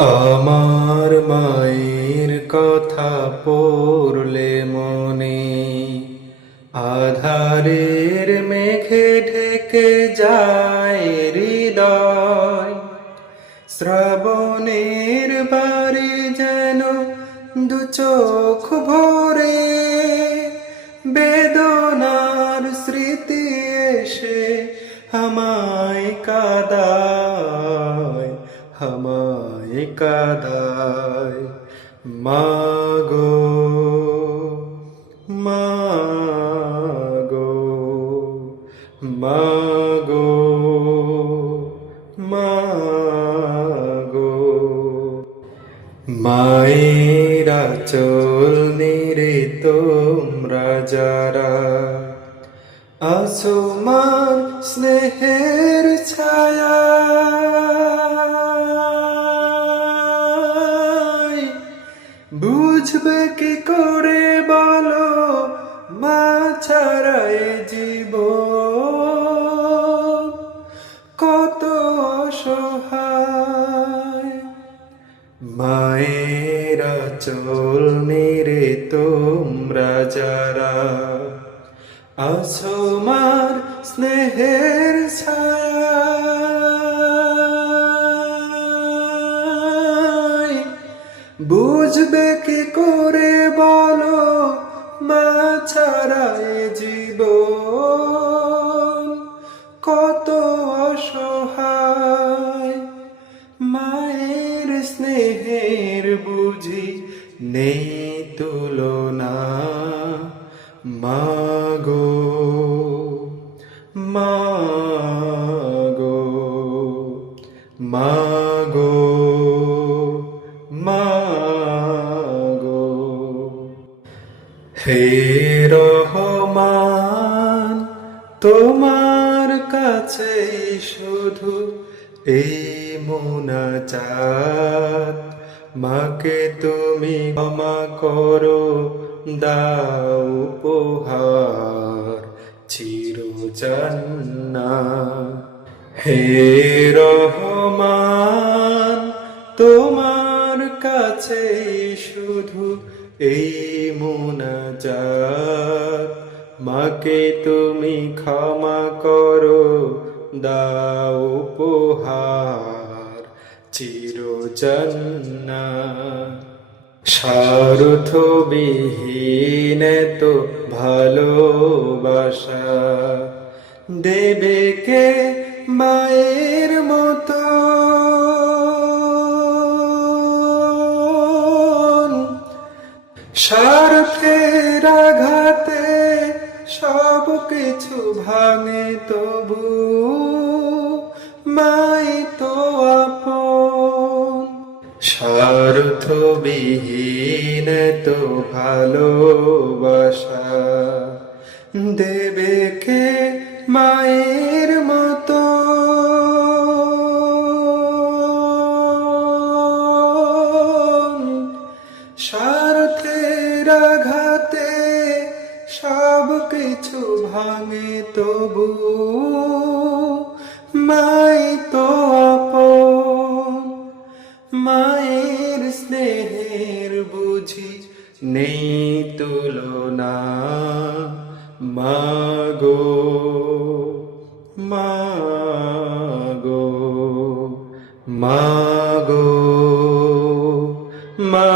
আমার মায়ের কথা পড়লে মনে আধারের মেঘে ঢেকে যায় হৃদয়। শ্রাবণের বারে যেন দু চোখ ভরে বেদনার স্মৃতি এসে আমায় কাঁদায়, আমায় কাঁদায়। মাগো, মাগো, মাগো, মাগো। মায়ের আঁচল নেড়ে তোমরা যারা আসমান স্নেহের ছায়া, বুঝবে কি করে বলো মা ছাড়া এ জীবন কত অসহায়। মায়ের আঁচল নেড়ে তোমরা যারা আসমান স্নেহের ছায়া, বুঝবে কি করে বলো মা ছাড়া এ জীবন কত অসহায়। মায়ের স্নেহের বুঝি নেই তুলনা, মাগো, মাগো, মাগো, মাগো। হে রহমান, তোমার কাছে শুধু এই মুনাজাত। মাকে তুমি ক্ষমা করো, দাও উপহার চির জান্নাত। হে রহমান, তোমার কাছে শুধু এই মুনাজাত। মাকে তুমি ক্ষমা করো, দাও উপহার চির জান্নাত। স্বার্থবিহীন তো ভালোবাসা দেবে কে মায়ের মতো। স্বার্থের আঘাতে সব কিছু ভাঙে, তবু মাই তো আপন। স্বার্থবিহীন তো ভালোবাসা দেবে কে মায়ের মতো। স্বার্থের আঘাতে সব কিছু ভাঙে, তবু মাই তো আপন। মায়ের স্নেহের বুঝি নেই তুলনা, মাগো, মাগো, মাগো, মা।